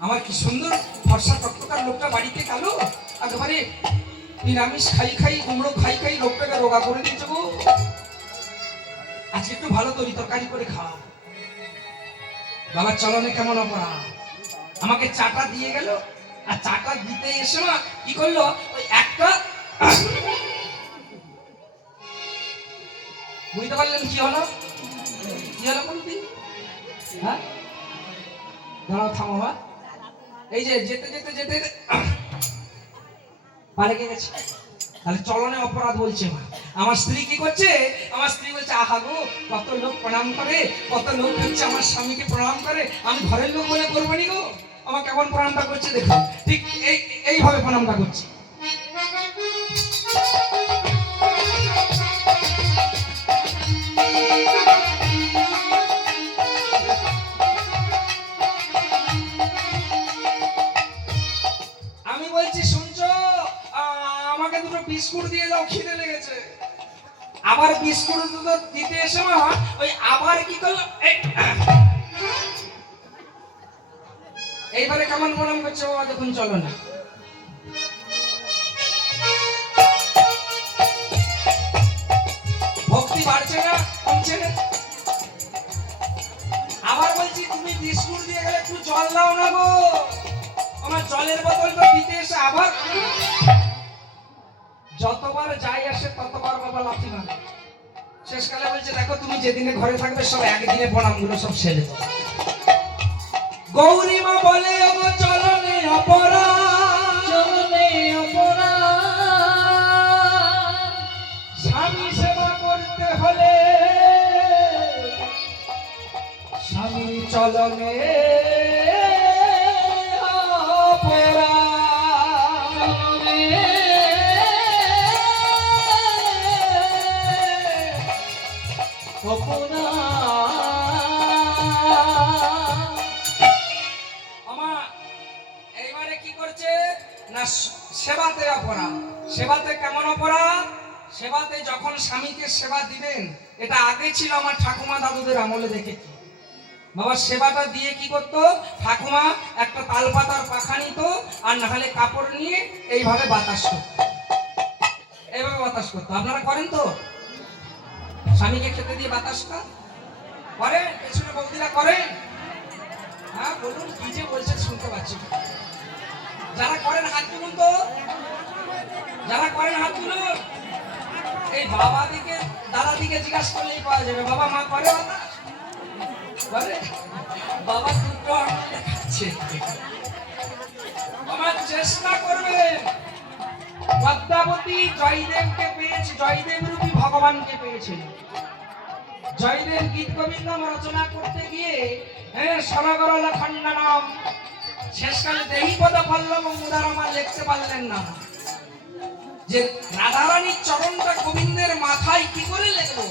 আমার কি সুন্দর ফর্সা টকটকার লোকটা বাড়িতে গেল, একেবারে নিরামিষ খাই খাই কুমড়ো খাই খাই লোকটাকে রোগা করে দিয়েছে গো, আজকে একটু ভালো তরি তরকারি করে খাওয়া। বাবার চলনে কেমন অপরাধ? আমাকে চাটা দিয়ে গেল, আর চাটা দিতে এসে না কি করলো, ওই একটা বুঝতে পারলেন কি হলো? কি হলো কোনদিন? হ্যাঁ দাঁড়াও, থামো। এই যে যেতে যেতে যেতে পারে গেছে, তাহলে চলনে অপরাধ বলছে মা। আমার স্ত্রী কি করছে? আমার স্ত্রী বলছে আহা গো কত লোক প্রণাম করে, কত লোক হচ্ছে আমার স্বামীকে প্রণাম করে, আমি ঘরের লোক বলে করবো নি গো। আমার কেমন প্রণামটা করছে দেখো, ঠিক এইভাবে প্রণামটা করছে। আমি বলছি শুনছো, আমাকে দুটো বিস্কুট দিয়ে দাও, খিদে লেগেছে। আবার বিস্কুট দুটো দিতে এসে মা ওই আবার কি করলো, এইবারে কেমন প্রণাম করছে বাবা দেখুন চলো না। ভক্তি বাড়ছে না কমছে না? আবার বলছি তুমি বিস্কুট দিয়ে গেলে একটু জল দাও না গো, আমার জলের বোতলটা দিতে এসে আবার যতবার যাই আসে ততবার বাবা লাথি মারে। শেষকালে বলছে দেখো তুমি যেদিনে ঘরে থাকবে সব একদিনে প্রণামগুলো সব সেরে দাও। গৌরী মা বলে ও চলনে অপরাধ, চলনে অপরাধ, স্বামী সেবা করতে হলে স্বামী চলনে এইবারে কি করছে না সেবাতে অপরাধ। সেবাতে কেমন অপরাধ? সেবাতে যখন স্বামীকে সেবা দিবেন, এটা আগে ছিল আমার ঠাকুমা দাদুদের আমলে দেখেছি। বাবা সেবাটা দিয়ে কি করতো, ঠাকুমা একটা তাল পাতার পাখা নিত, আর না হলে কাপড় নিয়ে এইভাবে বাতাস করতো, এইভাবে বাতাস করতো। আপনারা করেন তো? স্বামীকে খেতে দিয়ে বাতাসটা করেন? পেছনে বৌদিরা করেন? হ্যাঁ বলুন, কি যে বলছে শুনতে পাচ্ছি। যারা করেন হাত তুলুন তো, যারা করেন হাত তুলুন। এই বাবা দিকে দাদা দিকে জিজ্ঞাসা করলেই পাওয়া যাবে। বাবা মা করে বাতাস? করে? বাবা দুটো আঙুল দেখাচ্ছে। আমার চেষ্টা করবেন। পদ্মাবতী জয়দেবকে পেয়েছে, জয়দেব রূপী ভগবানকে পেয়েছিল। জয়দেব গীত গোবিন্দম রচনা করতে গিয়ে সনগর লখণ্ডনম শেষকালে দেহি পদ পল্লব মুদারমা লিখতে পারলেন না, যে রাধারানীর চরণটা গোবিন্দের মাথায় কি করে লিখবো।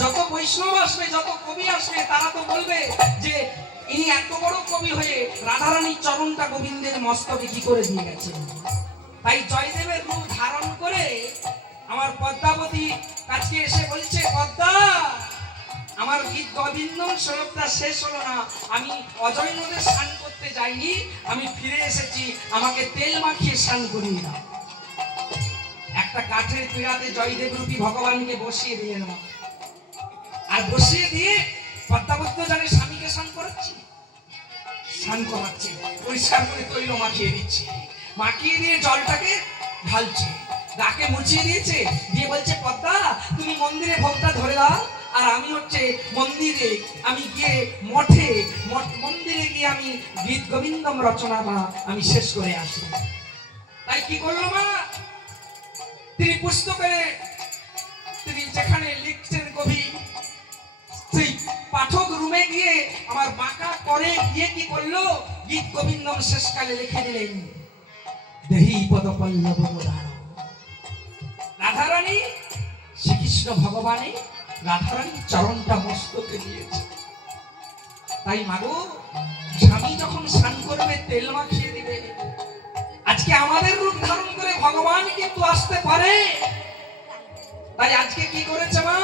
যত বৈষ্ণব আসবে, যত কবি আসবে, তারা তো বলবে যে ইনি এত বড় কবি হয়ে রাধারানীর চরণটা গোবিন্দের মস্তকে কি করে দিয়ে গেছে। তাই জয়দেবের রূপ ধারণ করে আমার পদ্মাবতী কাছে এসে বলছে, পদ্মা আমার গীত গোবিন্দম স্বরূপটা শেষ হলো না, আমি অজয় নদে স্নান করতে যাইনি, আমি ফিরে এসেছি, আমাকে তেল মাখিয়ে স্নান করিয়ে দাও। একটা কাঠের পীড়াতে জয়দেব রূপী ভগবানকে বসিয়ে দিলেন, আর বসিয়ে দিয়ে পদ্মাবতী জানে স্বামীকে স্নান করাচ্ছি, স্নান করাচ্ছে, পরিষ্কার করে তৈল মাখিয়ে দিচ্ছে, মাখিয়ে দিয়ে জলটাকে ঢালছে, গাকে মুছিয়ে দিয়েছে, দিয়ে বলছে পদ্মা তুমি মন্দিরে ভোগটা ধরে দাও, আর আমি হচ্ছে মন্দিরে আমি গিয়ে মন্দিরে গিয়ে আমি গীত গোবিন্দম রচনাটা আমি শেষ করে আসি। তাই কি করলো মা, তিনি পুস্তকে তিনি যেখানে লিখছেন কবি, সেই পাঠক রুমে গিয়ে আমার বাঁকা করে গিয়ে কি করলো, গীত গোবিন্দম শেষকালে লিখে দিলেন, দেহি পদ পল্লব মুদার। রাধারানী, শ্রীকৃষ্ণ ভগবানী রাধারানীর চরণটা মস্তকে দিয়েছে। তাই মাগো, স্বামী যখন স্নান করবে তেল মাখিয়ে দিবে। আজকে আমাদের রূপ ধারণ করে ভগবান কিন্তু আসতে পারে। তাই আজকে কি করেছে মা?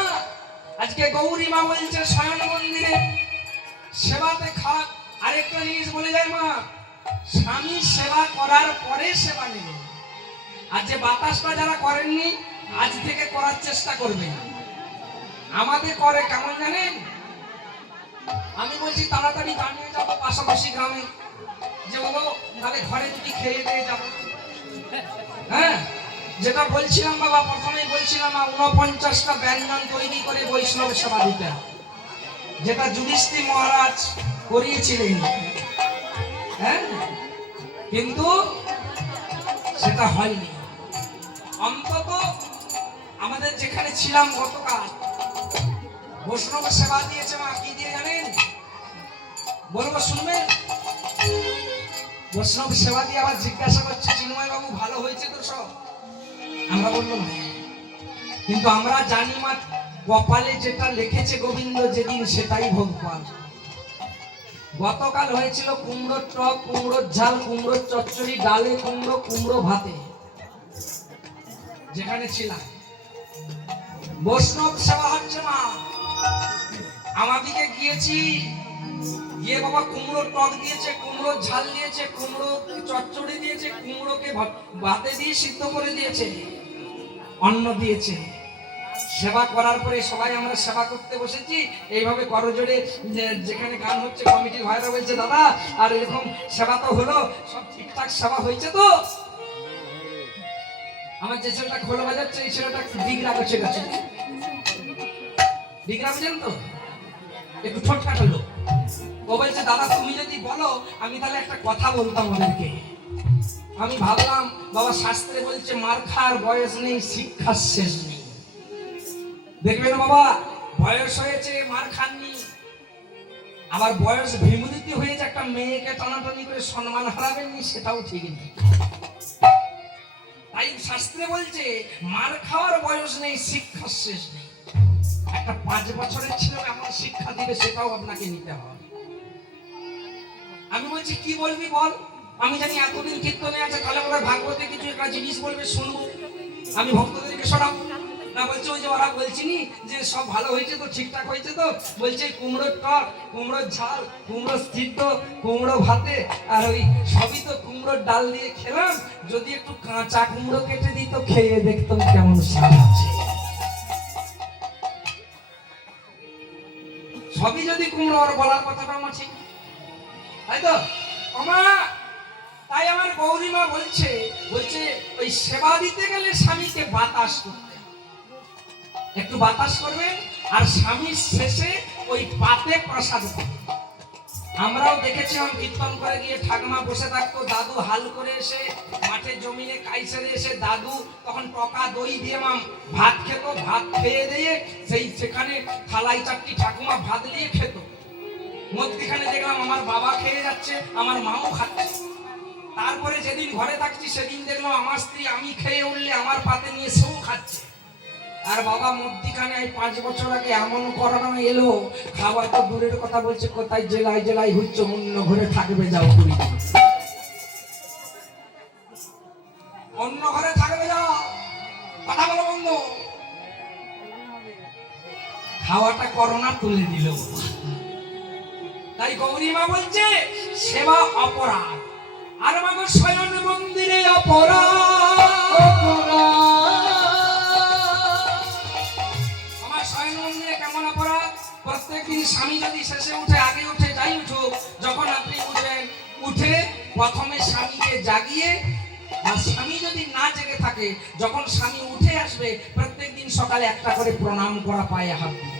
আজকে গৌরী মা বলছে শয়ন মন্দিরে সেবাতে খাক। আরেকটা জিনিস বলে যায় মা, স্বামী সেবা করার পরে সেবা নেবেন। আর যে বাতাসটা যারা করেননি আজ থেকে করার চেষ্টা করবেন। আমাদের করে কেমন জানেন? আমি বলছি তাড়াতাড়ি জানিয়ে যাবো পাশাপাশি গ্রামে, যে বলো তাহলে ঘরে যদি খেয়ে দিয়ে যাবো। হ্যাঁ, যেটা বলছিলাম বাবা, প্রথমেই বলছিলাম 49টা ব্যঞ্জন তৈরি করে বৈষ্ণব সেবা দিতে, যেটা যুধিষ্ঠির মহারাজ করিয়েছিলেন। হ্যাঁ, কিন্তু সেটা হয়নি। অন্তত আমাদের যেখানে ছিলাম গতকাল বৈষ্ণব সেবা দিয়েছে মা। কি দিয়ে জানেন? বলবো, শুনবেন? বৈষ্ণব সেবা দিয়ে আবার জিজ্ঞাসা করছে, চিন্ময় বাবু ভালো হয়েছে তো সব? আমরা বললাম হ্যাঁ। কিন্তু আমরা জানি মা, কপালে যেটা লিখেছে গোবিন্দ যেদিন সেটাই ভোগ পান। গতকাল হয়েছিল কুমড়োর টক, কুমড়োর ঝাল, কুমড়োর চচ্চড়ি, ডালে কুমড়ো, কুমড়ো ভাতে। যেখানে ছিলাম বৈষ্ণব সেবা হচ্ছে মা। আমাদিকে গিয়েছি, গিয়ে বাবা কুমড়োর টক দিয়েছে, কুমড়োর ঝাল দিয়েছে, কুমড়ো চচ্চড়ি দিয়েছে, কুমড়োকে ভাতে দিয়ে সিদ্ধ করে দিয়েছে, অন্ন দিয়েছে। সেবা করার পরে সবাই আমরা সেবা করতে বসেছি। এইভাবে করজোড়ে যেখানে গান হচ্ছে কমিটির ভাইরা বলছে, দাদা আর এরকম সেবা তো হলো, সব ঠিকঠাক সেবা হয়েছে তো? আমার যে ছেলেটা খোল বাজাচ্ছে এই ছেলেটা ডিগরা করছে গেছে, ডিগরা বুঝেন তো, একটু ঠোঁট কাটালো। ও বলছে, দাদা তুমি যদি বলো আমি তাহলে একটা কথা বলতাম ওদেরকে। আমি ভাবলাম বাবা শাস্ত্রে বলছে মার খাওয়ার বয়স নেই, শিক্ষার শেষ নেই। দেখবেন বাবা, বয়স হয়েছে মার খাননি, আবার বয়স বিমুদিত হয়েছে একটা মেয়েকে টানাটানি করে সম্মান হারাবেননি, সেটাও ঠিক নেই। তাই শাস্ত্রে বলছে মার খাওয়ার বয়স নেই, শিক্ষার শেষ নেই। একটা 5 বছরের ছেলে এমন শিক্ষা দিবে সেটাও আপনাকে নিতে হবে। আমি বলছি কি বলবি বল? আমি জানি এতদিন কীর্তনে আছে, তাহলে আমরা ভাগবতে কিছু একটা জিনিস বলবে শুনবো, আমি ভক্তদেরকে শোনাবো না। বলছে ওই যে ওরা বলছিনি যে সব ভালো হয়েছে তো, ঠিকঠাক হয়েছে তো? বলছে কুমড়োর টক, কুমড়োর ঝাল, কুমড়ো সিদ্ধ, কুমড়ো ভাতে, আর ওই সবই তো কুমড়োর ডাল দিয়ে খেলাম। যদি একটু কাঁচা কুমড়ো কেটে দিত খেয়ে দেখতাম কেমন স্বাদ আছে। সবই যদি কুমড়ো, আর বলার কথাটা আমার ঠিক, তাই তো আমা? তাই আমার গৌরীমা বলছে ওই সেবা দিতে গেলে স্বামীকে বাতাস করতে, একটু বাতাস করবেন, আর স্বামীর শেষে ওই পাতে প্রসাদ পাবেন। আমরাও দেখেছিলাম কীর্তন করে গিয়ে ঠাকুমা বসে থাকতো, দাদু হাল করে এসে মাঠে জমিনে কাইসারে এসে দাদু তখন টকা দই দিয়ে মাম ভাত খেত। ভাত খেয়ে দিয়ে সেখানে থালাই চারটি ঠাকুমা ভাত নিয়ে খেত। মধ্যখানে দেখলাম আমার বাবা খেয়ে যাচ্ছে, আমার মাও খাচ্ছে। তারপরে যেদিন ঘরে থাকছি সেদিন দেখলাম আমার স্ত্রী আমি খেয়ে উঠলে আমার পাতে নিয়ে সেও খাচ্ছে। আর বাবা মধ্যখানে 5 বছর আগে এমন করোনা এলো, খাবার তো দূরের কথা, বলছে কোথায় জেলায় জেলায় হচ্ছে, অন্য ঘরে থাকবে যাও, অন্য ঘরে থাকবে যাও, কথা বলো বন্ধ। খাওয়াটা করোনা তুলে দিল। তাই গৌরীমা বলছে সেবা অপরাধ, আর মাগো শয়ন মন্দিরে অপরাধ। আমার শয়ন মন্দিরে কেমন অপরাধ? প্রত্যেকদিন স্বামী যদি শেষে উঠে, আগে উঠে, যাই উঠুক, যখন আপনি উঠবেন, উঠে প্রথমে স্বামীকে জাগিয়ে, আর স্বামী যদি না জেগে থাকে, যখন স্বামী উঠে আসবে প্রত্যেকদিন সকালে একটা করে প্রণাম করা, পায়ে হাত দিয়ে।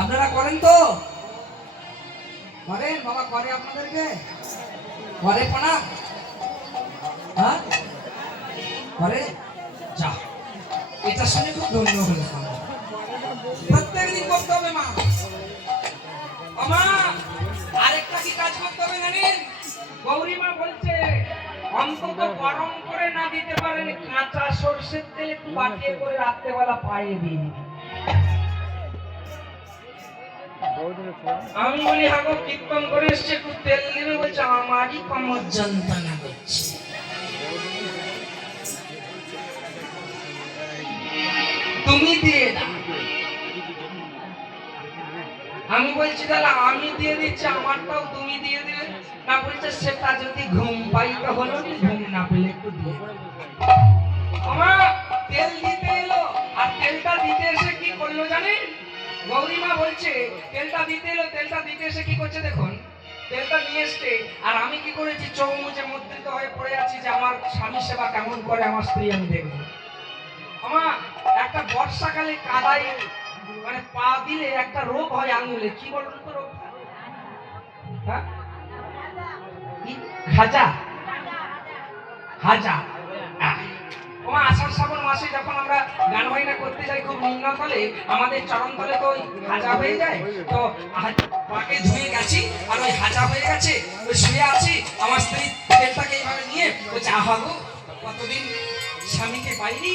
আপনারা করেন তো? করেন বাবা? করে আপনাদেরকে? করে প্রণাম? হ্যাঁ করে? যা, এটা শুনে খুব ধন্য হলাম। প্রত্যেকদিন করতে হবে মা। মা আরেকটা কি কাজ করতে হবে জানেন? গৌরী মা বলছে অন্তত গরম করে না দিতে পারেন কাঁচা সরষের তেল একটু বাটিয়ে করে রাত্রেবেলা পায়ে দিন। আমি বলি হাগো কীর্তন করে এসছে একটু তেল দিবে, বলছে আমারই কোমর যন্ত্রণা করছে। তুমি দিয়ে দাও। আমি বলছি তাহলে আমি দিয়ে দিচ্ছি, আমারটাও তুমি দিয়ে দিবে না। বলছে সেটা যদি ঘুম পাই তো হলো, ঘুম না পেলে একটু দিয়ে আমার তেল দিতে এলো। আর তেলটা দিতে এসে কি করলো জানেন? গৌরীমা বলছে তেলটা দিতে এলো, তেলটা দিতে এসে কি করছে দেখুন, তেলটা নিয়ে এসছে আর আমি কি করেছি চৌমুচে মুদ্রিত হয়ে পড়ে আছি যে আমার স্বামী সেবা কেমন করে আমার স্ত্রী আমি দেখবো। আমার একটা বর্ষাকালে কাদায় মানে পা দিলে একটা রোগ হয় আঙুলে, কি বলুন তো রোগ? হ্যাঁ, হাজা হাজা। তোমার আষাঢ় শ্রাবণ মাসে যখন আমরা গান বাজনা করতে যাই খুব নিম্নতলে, আমাদের চরণতলে তো ওই হাজা হয়ে যায়। তো পাকে ধুয়ে গেছি আর ওই হাজা হয়ে গেছে, ওই শুয়ে আছি। আমার স্ত্রী তেলটাকে এইভাবে নিয়ে বলছে আহা গো, কতদিন স্বামীকে পাইনি,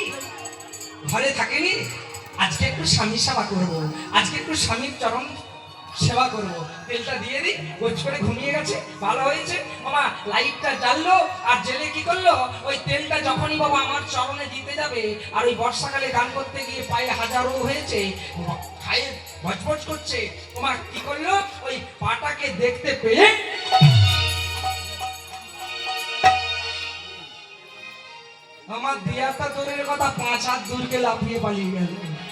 ঘরে থাকেনি, আজকে একটু স্বামী সেবা করবো, আজকে একটু স্বামীর চরণ সেবা করবো, তেলটা দিয়ে দিই। গোছ করে ঘুমিয়ে গেছে, ভালো হয়েছে। মামা লাইটটা জ্বাললো আর জেলে কি করলো, ওই তেলটা যখনই বাবা আমার চরণে দিতে যাবে আর ওই বর্ষাকালে গান করতে গিয়ে পায়ে হাজারো হয়েছে, খায়ে ভজভজ করছে, তোমার কি করলো ওই পাটাকে দেখতে পেয়ে আমার দিয়াটা দূরের কথা 5 হাত দূরকে লাফিয়ে পালিয়ে গেল।